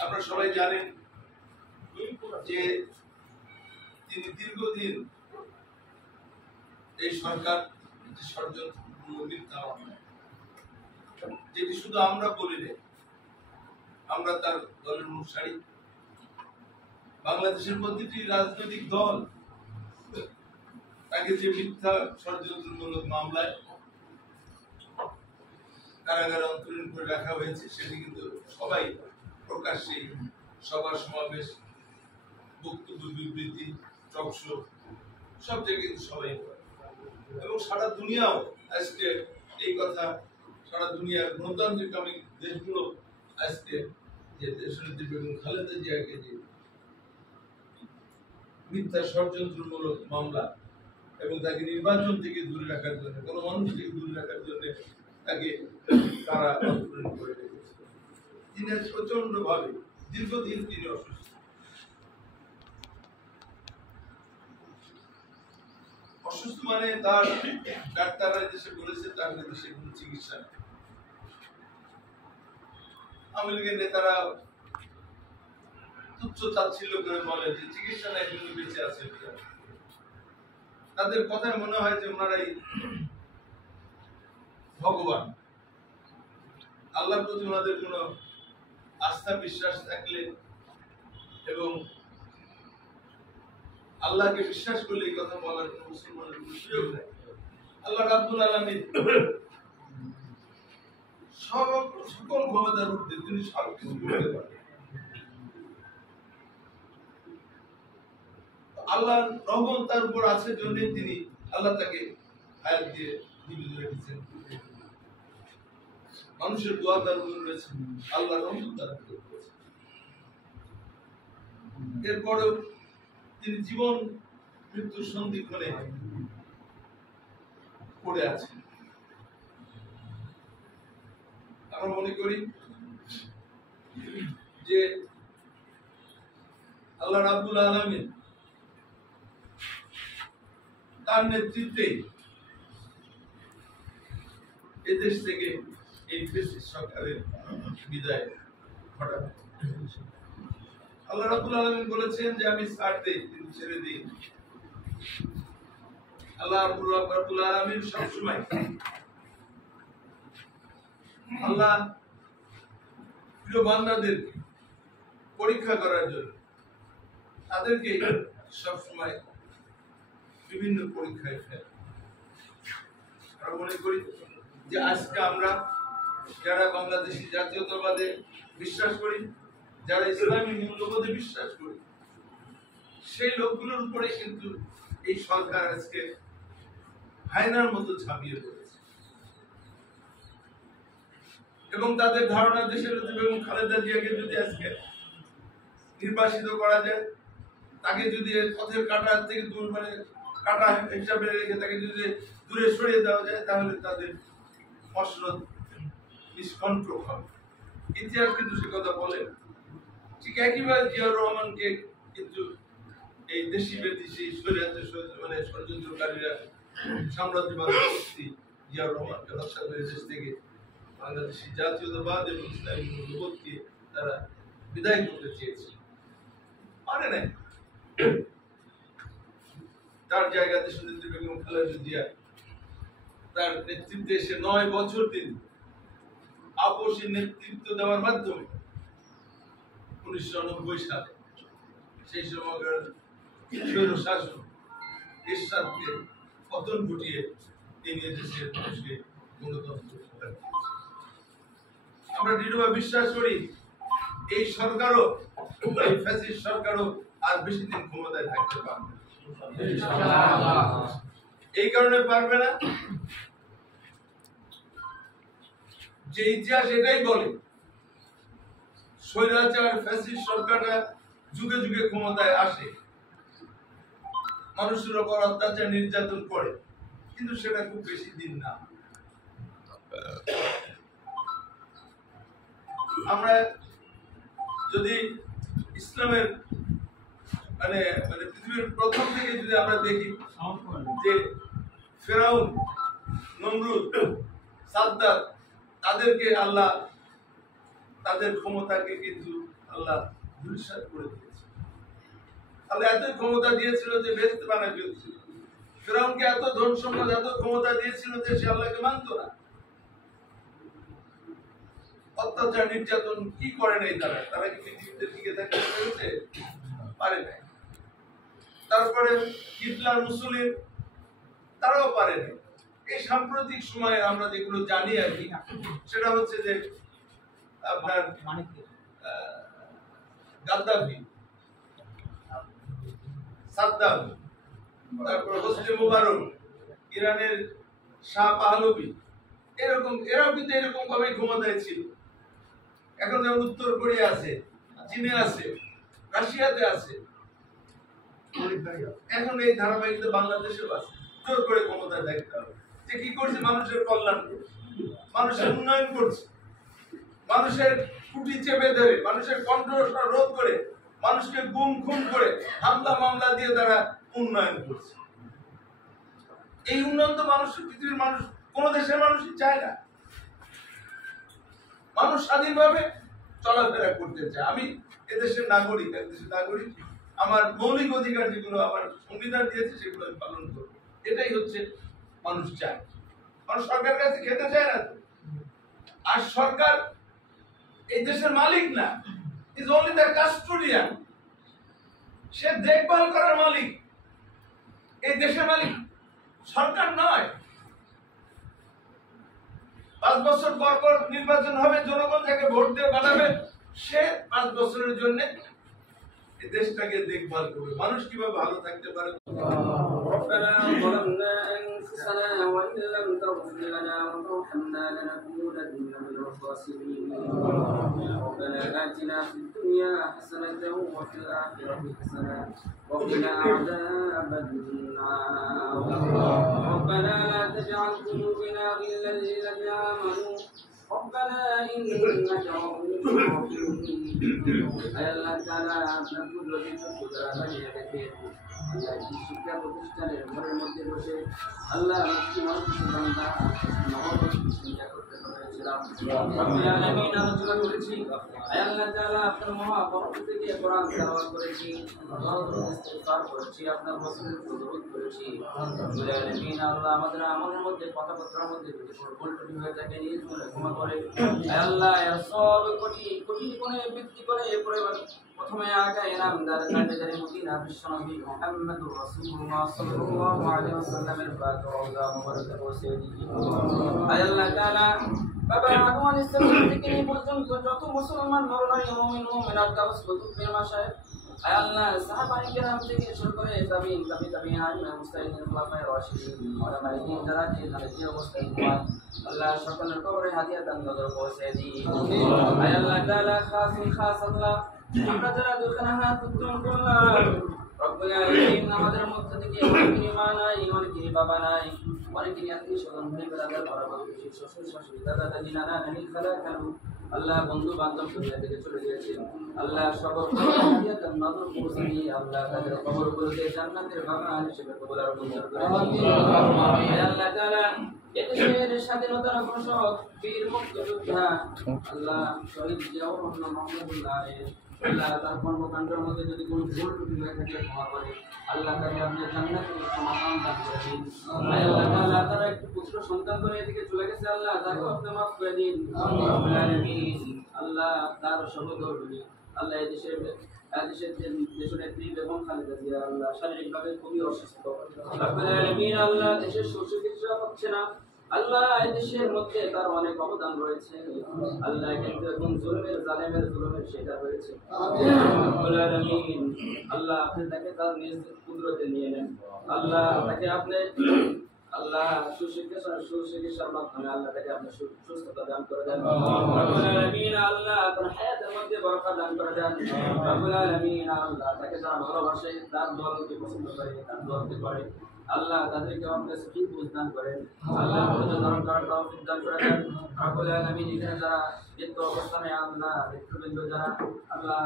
আপনারা সবাই জানেন যে তিনি দীর্ঘদিন এই সরকার ষড়যন্ত্র মিথ্যা যেটি শুধু আমরা বলি না, আমরা তার দলের অনুসারী। বাংলাদেশের প্রতিটি রাজনৈতিক দল তাকে যে মিথ্যা ষড়যন্ত্রমূলক মামলায় কারাগারে অন্তরীণ করে রাখা হয়েছে সেটি কিন্তু সবাই প্রকাশ্যে সভা সমাবেশ, বক্তব্য, বিবৃতি, টক শো সব জায়গায় কিন্তু সবাই করে এবং সারা দুনিয়াও আজকে এই কথা, সারা দুনিয়ার গণতান্ত্রিক দেশগুলো আজকে যে দেশনেত্রী বেগম খালেদা জিয়াকে যে মিথ্যা ষড়যন্ত্রমূলক মামলা এবং তাকে নির্বাচন থেকে দূরে রাখার জন্য, কোনো মানুষ থেকে দূরে রাখার জন্য তাকে তারা অন্তরীণ করে রেখেছে। তিনি প্রচন্ড ভাবে দীর্ঘদিন তিনি অসুস্থ। অসুস্থ মানে তার ডাক্তাররা দেশে বলেছে তার দেশে কোনো চিকিৎসা নেই। আওয়ামী লীগের নেতারা তুচ্ছ তাচ্ছিল্য করে বলে যে চিকিৎসা নেই, কিন্তু বেঁচে আছে। তাদের কথায় মনে হয় যে ওনারাই ভগবান। আল্লাহর প্রতি ওনাদের কোনো আস্থা বিশ্বাস থাকলে এবং আল্লাহকে বিশ্বাস করলে এই কথা বলার কোনো মুসলমানের কোনো সুযোগ নেই। আল্লাহ রাব্বুল আলামিন সকল ক্ষমতার ঊর্ধ্বে, তিনি সবকিছু করতে পারেন। আল্লাহর রহমত তার উপর আছে জন্যই তিনি, আল্লাহ তাকে হায়াত দিয়ে জীবিত রেখেছেন। মানুষের দোয়া তার উপর রয়েছে, আল্লাহর রহমত তার উপর রয়েছে। এরপরেও তিনি জীবন মৃত্যুর সন্ধিক্ষণে পড়ে আছেন। আমরা মনে করি যে আল্লাহ রাব্বুল আলামিন তার নেতৃত্বে এদেশ থেকে এই ফ্যাসিস্ট সরকারের বিদায় ঘটাবে। আল্লাহ রাব্বুল আলামিন বলেছেন যে আমি ছাড় দেই, কিন্তু ছেড়ে দিই। আল্লাহ রাব্বুল আলামিন সবসময়, আল্লাহ প্রিয় বান্দাদের পরীক্ষা করার জন্য তাদেরকে সবসময় বিভিন্ন পরীক্ষায় ফেলে। আমরা মনে করি যে আজকে আমরা যারা বাংলাদেশি জাতীয়তাবাদে বিশ্বাস করি, যারা ইসলামী মূল্যবোধে বিশ্বাস করি, সেই লোকগুলোর উপরে কিন্তু এই সরকার আজকে হায়নার মতো ঝাঁপিয়ে পড়েছে এবং তাদের ধারণা দেশের বেগম খালেদা জিয়াকে যদি আজকে নির্বাসিত করা যায়, তাকে যদি পথের কাঁটা থেকে দূর, মানে কাঁটা হিসাবে রেখে তাকে যদি দূরে সরিয়ে দেওয়া যায়, তাহলে তাদের মসনদ নিষ্কণ্টক হবে। ইতিহাস কিন্তু সে কথা বলে। ঠিক একইভাবে জিয়াউর রহমানকে কিন্তু এই দেশি বিদেশি মানে ষড়যন্ত্রকারীরা, সাম্রাজ্যবাদ শক্তি জিয়াউর রহমানকে হত্যা করে দেশ থেকে বাংলাদেশি জাতীয়তাবাদ এবং ইসলামী মূল্যবোধকে তারা বিদায় করতে চেয়েছে, পারে নাই। তার জায়গাতে দেশনেত্রী বেগম খালেদা জিয়া তার নেতৃত্বে এসে 9 বছর তিনি আপসী নেতৃত্ব দেওয়ার মাধ্যমে 1990 সালে সেই সময়কার স্বৈরশাসন এরশাদকে পতন ঘটিয়ে তিনি দেশের মানুষকে গণতন্ত্র। আমরা দৃঢ়ভাবে বিশ্বাস করি এই সরকারও, এই ফ্যাসিস্ট সরকারও আর বেশি দিন ক্ষমতায় থাকতে পারবে না। এই কারণে পারবে না যে ইতিহাস এটাই বলে, স্বৈরাচার ফ্যাসিস্ট সরকাররা যুগে যুগে ক্ষমতায় আসে, মানুষের উপর অত্যাচার নির্যাতন করে, কিন্তু সেটা খুব বেশি দিন না। আমরা যদি ইসলামের মানে পৃথিবীর প্রথম থেকে যদি আমরা দেখি যে ফেরাউন, নমরুদ, সাদ্দাত, তাদেরকে আল্লাহ তাদের ক্ষমতাকে কিন্তু আল্লাহ ধূলিসাৎ করে দিয়েছে। আল্লাহ এতই ক্ষমতা দিয়েছিল যে বেহেশত বানায় ফেলছিল। ফিরআউনকে এত ধন সম্পদ এত ক্ষমতা দিয়েছিল যে সে আল্লাহকে মানত না। অত্যাচার নির্যাতন কি করে নাই তারা কি পৃথিবীতে টিকে থাকতে পেরেছে? পারে নাই। তারপরে হিটলার মুসলিম তারাও পারে নাই। এই সাম্প্রতিক সময়ে আমরা যেগুলো জানি আর কি, সেটা হচ্ছে যে আপনার গাদ্দাফি, সাদ্দাম, তারপর হোসনি মুবারক, ইরানের শাহ পাহলভি, এরাও কিন্তু এরকম ভাবে ক্ষমতায় ছিল। এখন যেমন উত্তর কোরিয়া আছে, চীনে আছে, রাশিয়াতে আছে, এখন এই ধারাবাহিকতা বাংলাদেশেও আছে। জোর করে ক্ষমতায় দেখতে হবে যে কি করছে, মানুষের কল্যাণ করছে, মানুষের উন্নয়ন করছে, মানুষের কুটি চেপে ধরে, মানুষের কণ্ঠস্বর রোধ করে, মানুষকে গুম খুন করে, হামলা মামলা দিয়ে তারা উন্নয়ন করছে। এই উন্নয়ন তো পৃথিবীর মানুষ, কোন দেশের মানুষই চায় না। মানুষ স্বাধীনভাবে চলাফেরা করতে চায়। আমি এদেশের নাগরিক, দেশের নাগরিক, আমার মৌলিক অধিকার যেগুলো আমার সংবিধান দিয়েছে সেগুলো আমি পালন করব, এটাই হচ্ছে মানুষ চায়। মানুষ সরকারের কাছে খেতে চায় না। আর সরকার এই দেশের মালিক না, ইজ অনলি দ্য কাস্টোডিয়ান। সে দেখভাল করার মালিক, এই দেশের মালিক সরকার নয়। 5 বছর পর পর নির্বাচন হবে, জনগণ যাকে ভোট দিয়ে বানাবে, সে 5 বছরের জন্য এই দেশটাকে দেখভাল করবে। মানুষ কিভাবে ভালো থাকতে পারে। ربنا ظلمنا أنفسنا وإن لم تغفر لنا وترحمنا لنكونن من الخاسرين. ربنا آتنا في الدنيا حسنة وفي الآخرة حسنة وقنا عذاب النار. ربنا لا تجعل قلوبنا غلا للذين آمنوا ربنا إنك رؤوف رحيم. আল্লাহ তাআলা আপনার কুদরতি চক্ষুরা বানিয়ে রেখে আল্লাহ এই শিক্ষা প্রতিষ্ঠানের ঘরের মধ্যে বসে আল্লাহ চিন্তা করতে পেরেছিলাম। রব্বুল আলামিন আলোচনা করেছি। আল্লাহ তাআলা আপনার মহাপরম থেকে কোরআন তেলাওয়াত করেছি, ইস্তিগফার করেছি, আপনার রাসূলের প্রতিবাদ করেছি। রব্বুল আলামিন আল্লাহ আমাদের আমলের মধ্যে, কথাবার্তার মধ্যে যদি ভুল ত্রুটি হয়ে থাকে নিজ মনে ক্ষমা করে। আল্লাহ এর সব কোটি কোটি গুণে বৃদ্ধি করে প্রথমে আগায় নামদার কাজের মদিনা বিশ্বনবী মুহাম্মদুর রাসূলুল্লাহ সাল্লাল্লাহু আলাইহি ওয়াসাল্লামের পাক রওজা মুবারকে পৌঁছে দিই। আল্লাহ তাআলা বাবা আদম আলাইহিস সালাম থেকে নিয়ে পর্যন্ত যত মুসলমান নরনারী মুমিন মুমিনাত তাওয়াসসুলের মাশায়েখ আল্লাহ সাহাবায়ে কেরাম থেকে শুরু করে তাবিঈন মুস্তাহিদিন খোলাফায়ে রাশিদিন ওলামায়ে দ্বীন যারা যে অবস্থায় আল্লাহ সকলের কবরে হাদিয়া দান নজর পৌঁছে দিই। আল্লাহ তাআলা খাস আল্লাহ আমরা যারা দুখানা হাত উত্তোলন করলাম, রব্বুল আলামিন আমাদের মধ্য থেকে অনেকেরই মা নাই, অনেকেরই বাবা নাই, অনেকেরই আত্মীয় স্বজন ভাই ব্রাদার পরবর্তী শ্বশুর শাশুড়ি দাদা দাদি নানা নানি খালা খালু আল্লাহ বন্ধু বান্ধব দুনিয়া থেকে চলে গিয়েছেন। আল্লাহ সবার হাদিয়াত নজর পৌঁছে দিয়ে আল্লাহ তাদের কবরগুলোকে জান্নাতের বাগান হিসেবে কবুল আর মঞ্জুর করে দিন। আল্লাহ তাআলা এদেশের স্বাধীনতার ঘোষক বীর মুক্তিযোদ্ধা আল্লাহ শহীদ জিয়াউর রহমান মাহমুদুল্লাহ আল্লাহ তার কর্মকাণ্ডের মধ্যে যদি কোনো ভুল ত্রুটি হয়ে থাকে ক্ষমা করে আল্লাহ তাকে আপনি জান্নাতের সমাধান দান করে দিন। আল্লাহ তাআলা তারা একটু পুত্র সন্তান করে এদিকে চলে গেছে, আল্লাহ তাকে আপনি মাফ করে দিন। রব্বুল আলামিন আল্লাহ তার সহধর্মিণী আল্লাহ দেশের দেশনেত্রী বেগম খালেদা জিয়া আল্লাহ শারীরিকভাবে খুবই অসুস্থ। রব্বুল আলামিন আল্লাহ দেশের সুচিকিৎসা হচ্ছে না, আল্লাহ এই দেশের মধ্যে তার অনেক অবদান রয়েছে। আল্লাহ কিন্তু এখন জালেমের জুলুমের শিকার হয়েছে। রব্বুল আলামিন আল্লাহ আপনি তাকে তার নিজ কুদরতে নিয়ে নেন। আল্লাহ তাকে আপনি আল্লাহ সুচিকিৎসার মাধ্যমে আল্লাহ তাকে আপনি সুস্থতা দান করে দেন। রব্বুল আলামিন আল্লাহ তার হায়াতের মধ্যে বরকত দান করে দেন। রব্বুল আলামিন আল্লাহ তাকে যারা ভালোবাসে, তার দলকে পছন্দ করে, তার দলকে করে আল্লাহ তাদেরকে আপনি সঠিক বুঝ দান করেন আল্লাহ ধৈর্য ধারণ করার তৌফিক দান করে দেন রব্বুল আলামিন এখানে যারা মৃত্যু অবস্থানে আল্লাহ মৃত্যুবৃন্দ যারা আল্লাহ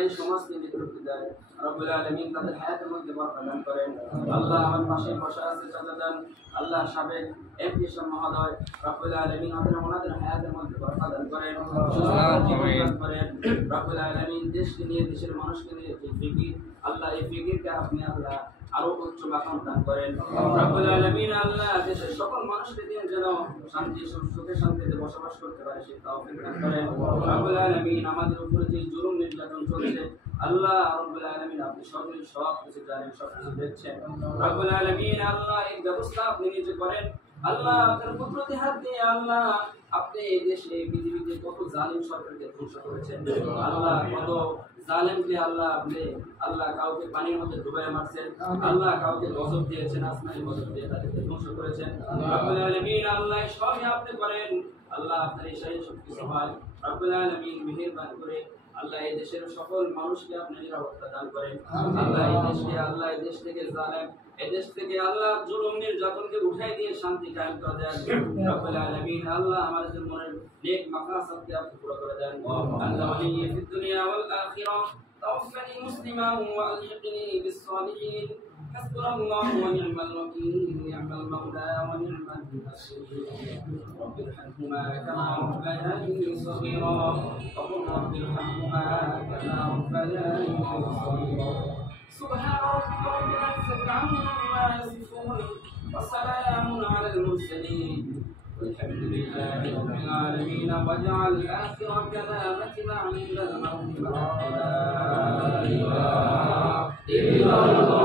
এই সমাজকে নেতৃত্ব দেয় রব্বুল আলামিন তাদের হায়াতের মধ্যে বরকত দান করেন আল্লাহ আমার পাশে বসা আছে চাচাজান আল্লাহ সাবেক এমপি মহোদয় রব্বুল আলামিন ওনাদের হায়াতের মধ্যে বরকত দান করেন সুস্থতা জীবন দান করেন রব্বুল আলামিন দেশকে নিয়ে দেশের মানুষকে নিয়ে যে ফিকির আল্লাহ এই ফিকিরকে আপনি আল্লাহ আরো উচ্চ মাকাম দান করেন রব্বুল আলামিন আল্লাহ দেশের সকল মানুষকে দিয়ে যেন শান্তি সুখে শান্তিতে বসবাস করতে পারে সেই তৌফিক দান করেন রব্বুল আলামিন আমাদের উপরে যে জুলুম নির্যাতন চলছে আল্লাহ রব্বুল আলামিন আপনি সব কিছু জানেন সব কিছু দেখছেন রব্বুল আলামিন আল্লাহ এই ব্যবস্থা আপনি নিজে করেন আল্লাহ আপনার কুদরতি হাত দিয়ে আল্লাহ আপনি এই দেশে পৃথিবীতে কত জালিম সরকারকে ধ্বংস করেছেন আল্লাহ কত জালেমকে আল্লাহ আপনি আল্লাহ কাউকে পানির মধ্যে ডুবাই মারছেন আল্লাহ কাউকে গজব দিয়েছেন আসমানি গজব দিয়ে তাদেরকে ধ্বংস করেছেন রব্বুল আলামিন আল্লাহ সবই আপনি করেন আল্লাহ আপনার ইশারায় সব কিছু হয় রব্বুল আলামিন মেহেরবানি করে আল্লাহ এই দেশের সকল মানুষকে আপনি নিরাপত্তা দান করেন আল্লাহ এই দেশ থেকে জালেম এই দেশ থেকে আল্লাহ জুলুম নির্যাতনকে উঠাই দিয়ে শান্তি কায়েম করে দেন রব্বুল আলামিন আল্লাহ আমাদের মনের নেক মাকাসাদকে আপনি পুরো করে দেন আল্লাহ ওয়ালি ফিদ দুনিয়া ওয়াল আখিরাহ توفني مسلما والحقني بالصالحين حسبنا الله ونعم الوكيل نعم المولى ونعم النصير رب ارحمهما كما ربياني صغيرا وقل رب ارحمهما كما ربياني صغيرا سبحان ربك رب العزة عما يصفون وسلام على المرسلين والحمد لله رب العالمين واجعل آخر كلامتنا عند الموت لا إله إلا الله